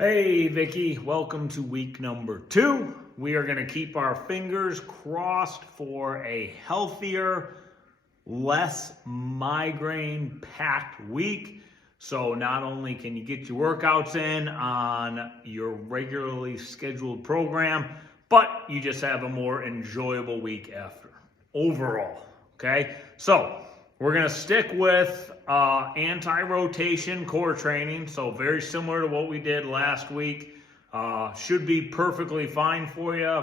Hey Vicki, welcome to week number 2. We are going to keep our fingers crossed for a healthier, less migraine-packed week. So not only can you get your workouts in on your regularly scheduled program, but you just have a more enjoyable week after overall. Okay, so we're going to stick with anti-rotation core training. So very similar to what we did last week. Should be perfectly fine for you.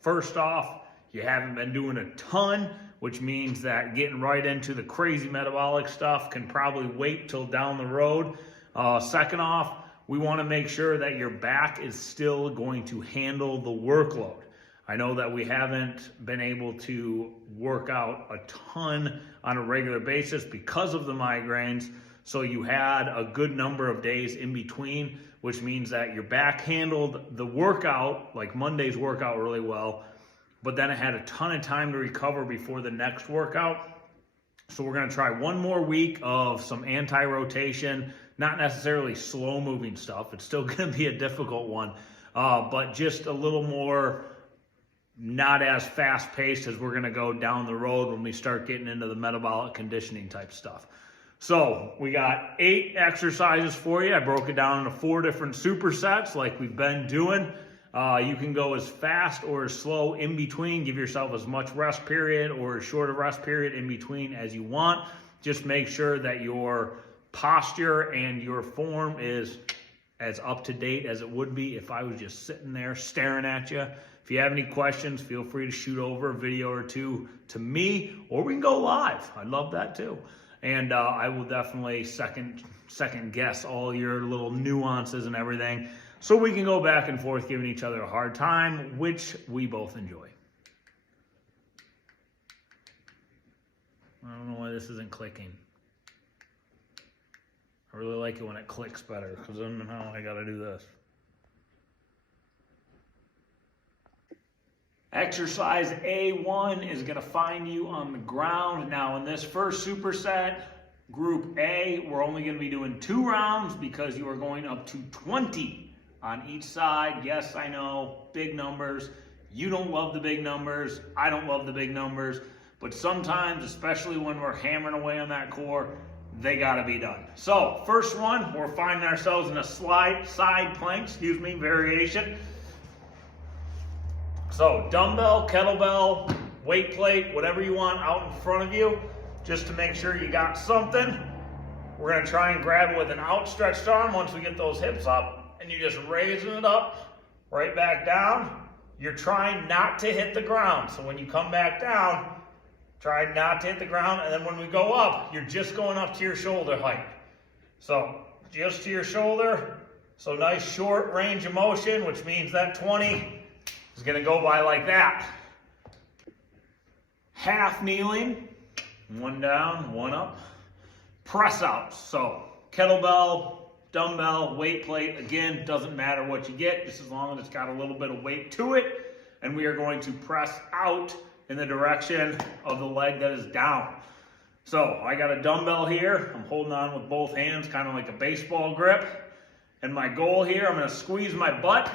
First off, you haven't been doing a ton, which means that getting right into the crazy metabolic stuff can probably wait till down the road. Second off, we want to make sure that your back is still going to handle the workload. I know that we haven't been able to work out a ton on a regular basis because of the migraines. So you had a good number of days in between, which means that your back handled the workout, like Monday's workout, really well, but then it had a ton of time to recover before the next workout. So we're going to try one more week of some anti-rotation, not necessarily slow moving stuff. It's still going to be a difficult one, but just a little more not as fast paced as we're going to go down the road when we start getting into the metabolic conditioning type stuff. So we got 8 exercises for you. I broke it down into 4 different supersets like we've been doing. You can go as fast or as slow in between. Give yourself as much rest period or as short a rest period in between as you want. Just make sure that your posture and your form is as up to date as it would be if I was just sitting there staring at you. If you have any questions, feel free to shoot over a video or two to me, or we can go live. I'd love that too. And I will definitely second guess all your little nuances and everything, so we can go back and forth giving each other a hard time, which we both enjoy. I don't know why this isn't clicking. I really like it when it clicks better, because then now I gotta do this. Exercise A1 is going to find you on the ground. Now in this first superset, group A, we're only going to be doing 2 rounds because you are going up to 20 on each side. Yes, I know, big numbers. You don't love the big numbers. I don't love the big numbers. But sometimes, especially when we're hammering away on that core, they got to be done. So first one, we're finding ourselves in a side plank, variation. So dumbbell, kettlebell, weight plate, whatever you want out in front of you, just to make sure you got something. We're going to try and grab it with an outstretched arm once we get those hips up, and you're just raising it up, right back down. You're trying not to hit the ground. So when you come back down, try not to hit the ground, and then when we go up, you're just going up to your shoulder height. So just to your shoulder. So nice short range of motion, which means that 20 is going to go by like that. Half kneeling, 1 down, 1 up. Press outs. So kettlebell, dumbbell, weight plate, again, doesn't matter what you get, just as long as it's got a little bit of weight to it. And we are going to press out in the direction of the leg that is down. So I got a dumbbell here. I'm holding on with both hands, kind of like a baseball grip. And my goal here, I'm going to squeeze my butt.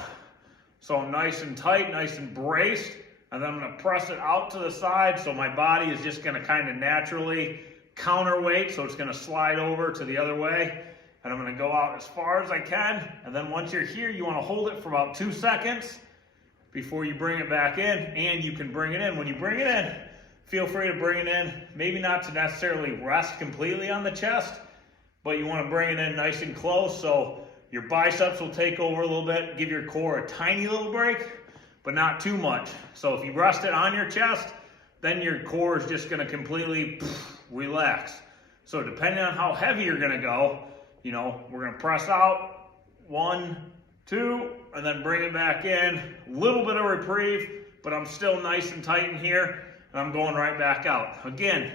So I'm nice and tight, nice and braced, and then I'm going to press it out to the side, so my body is just going to kind of naturally counterweight, so it's going to slide over to the other way, and I'm going to go out as far as I can, and then once you're here, you want to hold it for about 2 seconds before you bring it back in, and you can bring it in. When you bring it in, feel free to bring it in, maybe not to necessarily rest completely on the chest, but you want to bring it in nice and close, so your biceps will take over a little bit, give your core a tiny little break, but not too much. So if you rest it on your chest, then your core is just gonna completely relax. So depending on how heavy you're gonna go, we're gonna press out, 1, 2, and then bring it back in. A little bit of reprieve, but I'm still nice and tight in here, and I'm going right back out. Again,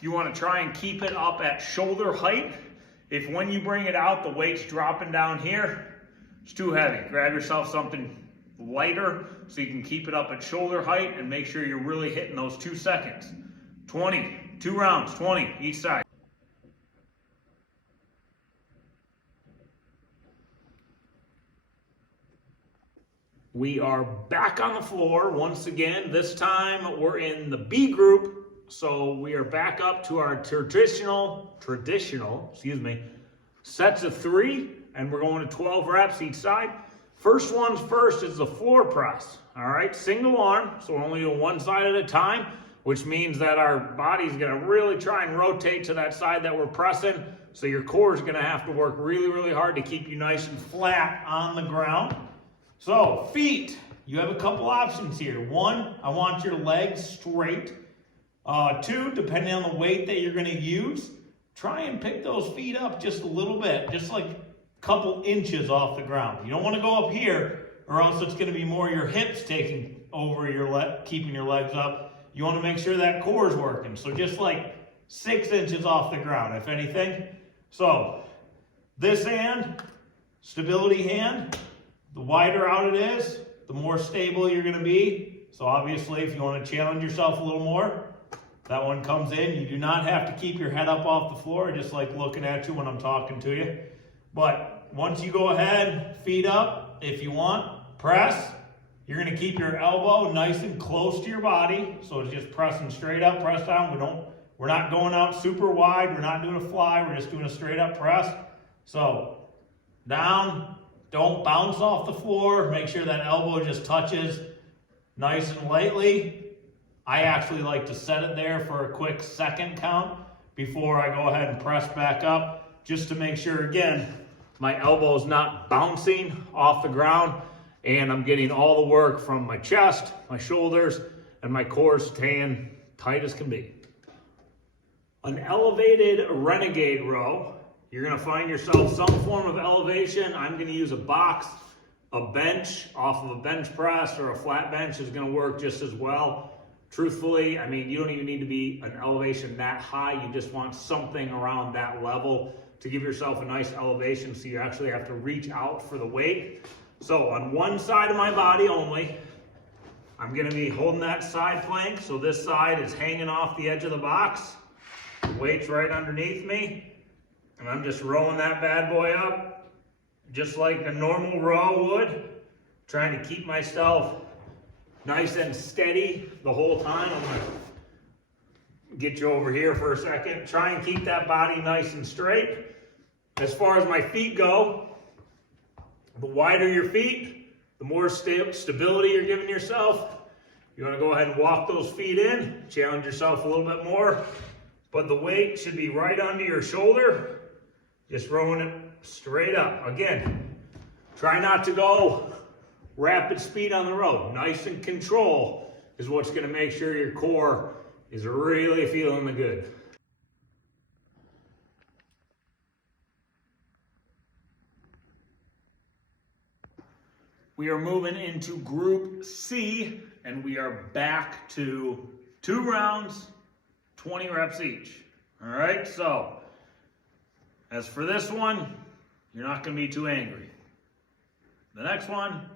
you wanna try and keep it up at shoulder height. If when you bring it out, the weight's dropping down here, it's too heavy. Grab yourself something lighter so you can keep it up at shoulder height and make sure you're really hitting those 2 seconds. 20, 2 rounds, 20 each side. We are back on the floor once again. This time we're in the B group. So we are back up to our traditional, sets of 3, and we're going to 12 reps each side. First one's first is the floor press. All right, single arm, so we're only doing one side at a time, which means that our body's gonna really try and rotate to that side that we're pressing. So your core is gonna have to work really, really hard to keep you nice and flat on the ground. So feet, you have a couple options here. 1, I want your legs straight. 2, depending on the weight that you're gonna use, try and pick those feet up just a little bit, just like a couple inches off the ground. You don't wanna go up here or else it's gonna be more your hips taking over keeping your legs up. You wanna make sure that core is working. So just like 6 inches off the ground, if anything. So this hand, stability hand, the wider out it is, the more stable you're gonna be. So obviously if you wanna challenge yourself a little more, that one comes in. You do not have to keep your head up off the floor, just like looking at you when I'm talking to you. But once you go ahead, feet up, if you want, press. You're gonna keep your elbow nice and close to your body. So it's just pressing straight up, press down. We're not going out super wide. We're not doing a fly. We're just doing a straight up press. So down, don't bounce off the floor. Make sure that elbow just touches nice and lightly. I actually like to set it there for a quick second count before I go ahead and press back up, just to make sure, again, my elbow is not bouncing off the ground and I'm getting all the work from my chest, my shoulders, and my core staying tight as can be. An elevated renegade row, you're gonna find yourself some form of elevation. I'm gonna use a box, a bench off of a bench press, or a flat bench is gonna work just as well. Truthfully, I mean, you don't even need to be an elevation that high. You just want something around that level to give yourself a nice elevation, so you actually have to reach out for the weight. So on one side of my body only, I'm gonna be holding that side plank. So this side is hanging off the edge of the box. The weight's right underneath me. And I'm just rolling that bad boy up, just like a normal row would, trying to keep myself nice and steady the whole time. I'm gonna get you over here for a second. Try and keep that body nice and straight. As far as my feet go, the wider your feet, the more stability you're giving yourself. You wanna go ahead and walk those feet in, challenge yourself a little bit more, but the weight should be right under your shoulder, just rolling it straight up. Again, try not to go rapid speed on the road. Nice and control is what's gonna make sure your core is really feeling the good. We are moving into Group C, and we are back to 2 rounds, 20 reps each. All right, so as for this one, you're not gonna be too angry. The next one,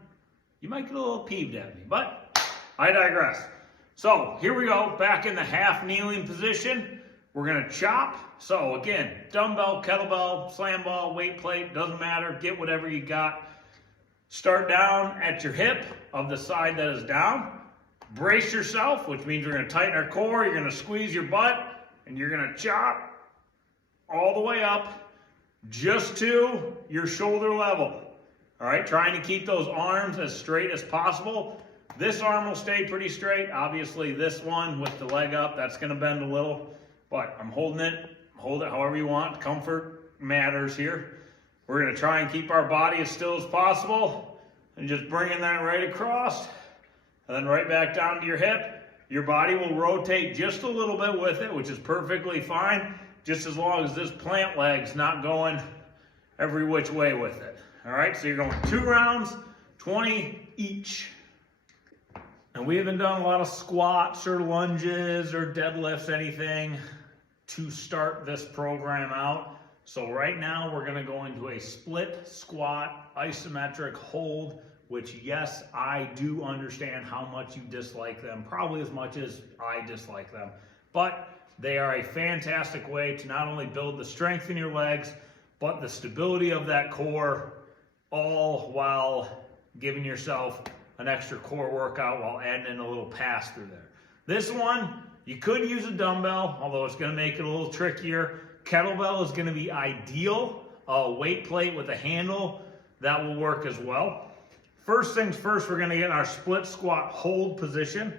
you might get a little peeved at me, but I digress. So here we go, back in the half kneeling position. We're gonna chop. So again, dumbbell, kettlebell, slam ball, weight plate, doesn't matter, get whatever you got. Start down at your hip of the side that is down. Brace yourself, which means we're gonna tighten our core, you're gonna squeeze your butt, and you're gonna chop all the way up just to your shoulder level. All right, trying to keep those arms as straight as possible. This arm will stay pretty straight. Obviously this one with the leg up, that's gonna bend a little, but I'm holding it. Hold it however you want. Comfort matters here. We're gonna try and keep our body as still as possible and just bringing that right across and then right back down to your hip. Your body will rotate just a little bit with it, which is perfectly fine, just as long as this plant leg's not going every which way with it. All right, so you're going 2 rounds, 20 each. And we haven't done a lot of squats or lunges or deadlifts, anything to start this program out. So right now we're gonna go into a split squat, isometric hold, which yes, I do understand how much you dislike them, probably as much as I dislike them. But they are a fantastic way to not only build the strength in your legs, but the stability of that core, all while giving yourself an extra core workout while adding in a little pass through there. This one, you could use a dumbbell, although it's going to make it a little trickier. Kettlebell is going to be ideal. A weight plate with a handle, that will work as well. First things first, we're going to get in our split squat hold position.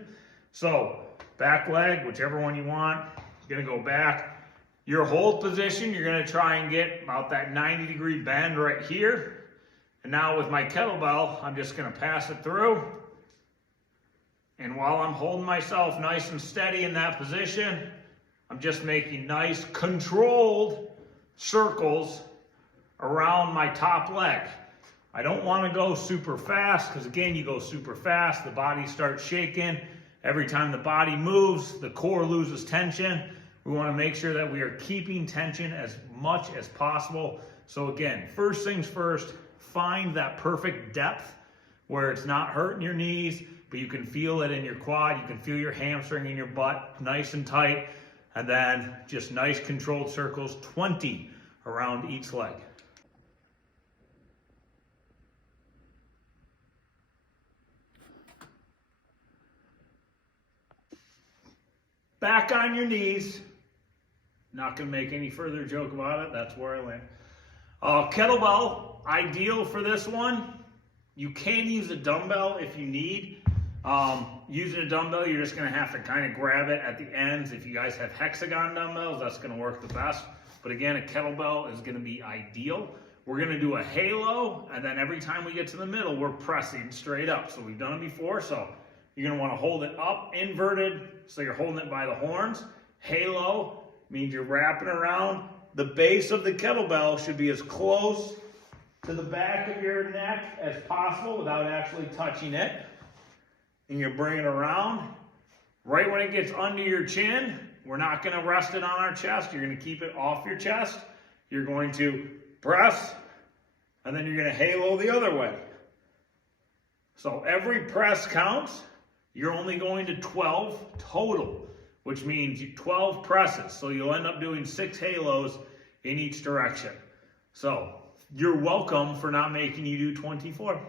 So back leg, whichever one you want, going to go back. Your hold position, you're going to try and get about that 90-degree bend right here. And now with my kettlebell, I'm just going to pass it through. And while I'm holding myself nice and steady in that position, I'm just making nice controlled circles around my top leg. I don't want to go super fast because again, you go super fast, the body starts shaking. Every time the body moves, the core loses tension. We want to make sure that we are keeping tension as much as possible. So again, first things first, find that perfect depth where it's not hurting your knees, but you can feel it in your quad, you can feel your hamstring in your butt, nice and tight, and then just nice controlled circles, 20 around each leg. Back on your knees. Not gonna make any further joke about it, that's where I land. Kettlebell, ideal for this one. You can use a dumbbell if you need. Using a dumbbell, you're just gonna have to kind of grab it at the ends. If you guys have hexagon dumbbells, that's gonna work the best. But again, a kettlebell is gonna be ideal. We're gonna do a halo, and then every time we get to the middle, we're pressing straight up. So we've done it before, so you're gonna wanna hold it up, inverted, so you're holding it by the horns. Halo means you're wrapping around. The base of the kettlebell should be as close to the back of your neck as possible without actually touching it. And you're bringing it around. Right when it gets under your chin, we're not gonna rest it on our chest. You're gonna keep it off your chest. You're going to press, and then you're gonna halo the other way. So every press counts. You're only going to 12 total, which means 12 presses. So you'll end up doing 6 halos in each direction. So you're welcome for not making you do 24.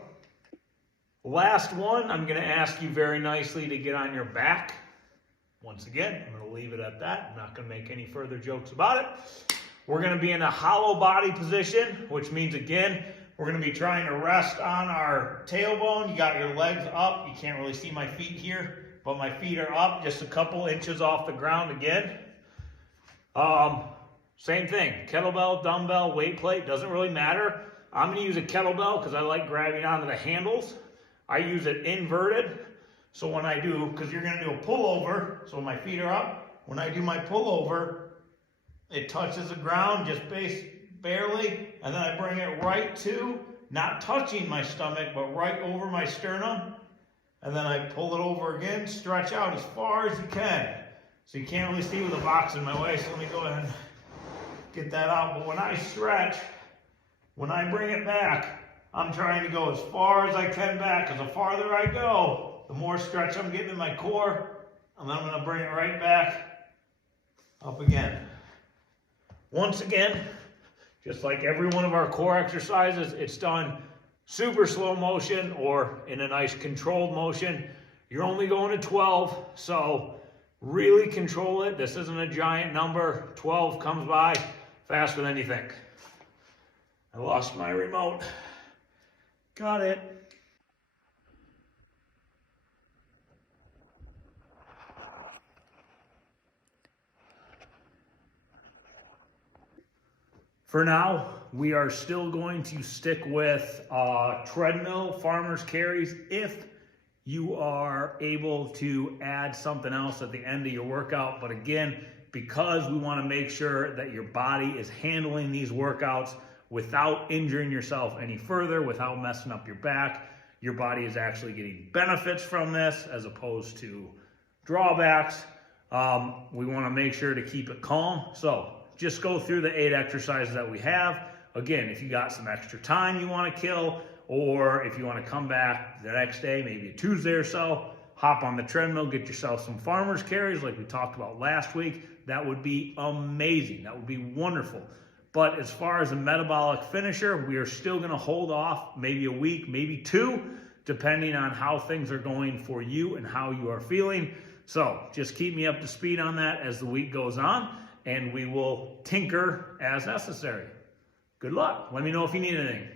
Last one, I'm gonna ask you very nicely to get on your back. Once again, I'm gonna leave it at that. I'm not gonna make any further jokes about it. We're gonna be in a hollow body position, which means again, we're gonna be trying to rest on our tailbone. You got your legs up. You can't really see my feet here, but my feet are up just a couple inches off the ground again. Same thing, kettlebell, dumbbell, weight plate, doesn't really matter. I'm gonna use a kettlebell because I like grabbing onto the handles. I use it inverted. So when I do, because you're gonna do a pullover, so my feet are up. When I do my pullover, it touches the ground just barely, and then I bring it right to, not touching my stomach, but right over my sternum. And then I pull it over again, stretch out as far as you can. So you can't really see with the box in my way, so let me go ahead and get that out. But when I stretch, when I bring it back, I'm trying to go as far as I can back, because the farther I go, the more stretch I'm getting in my core, and then I'm gonna bring it right back up again. Once again, just like every one of our core exercises, it's done super slow motion or in a nice controlled motion. You're only going to 12, so really control it. This isn't a giant number. 12 comes by faster than you think. I lost my remote. Got it. For now, we are still going to stick with treadmill, farmer's carries, if you are able to add something else at the end of your workout. But again, because we want to make sure that your body is handling these workouts without injuring yourself any further, without messing up your back, your body is actually getting benefits from this as opposed to drawbacks. We want to make sure to keep it calm. So just go through the 8 exercises that we have. Again, if you got some extra time you want to kill, or if you want to come back the next day, maybe a Tuesday or so, hop on the treadmill, get yourself some farmer's carries like we talked about last week. That would be amazing. That would be wonderful. But as far as a metabolic finisher, we are still going to hold off maybe a week, maybe 2, depending on how things are going for you and how you are feeling. So just keep me up to speed on that as the week goes on, and we will tinker as necessary. Good luck. Let me know if you need anything.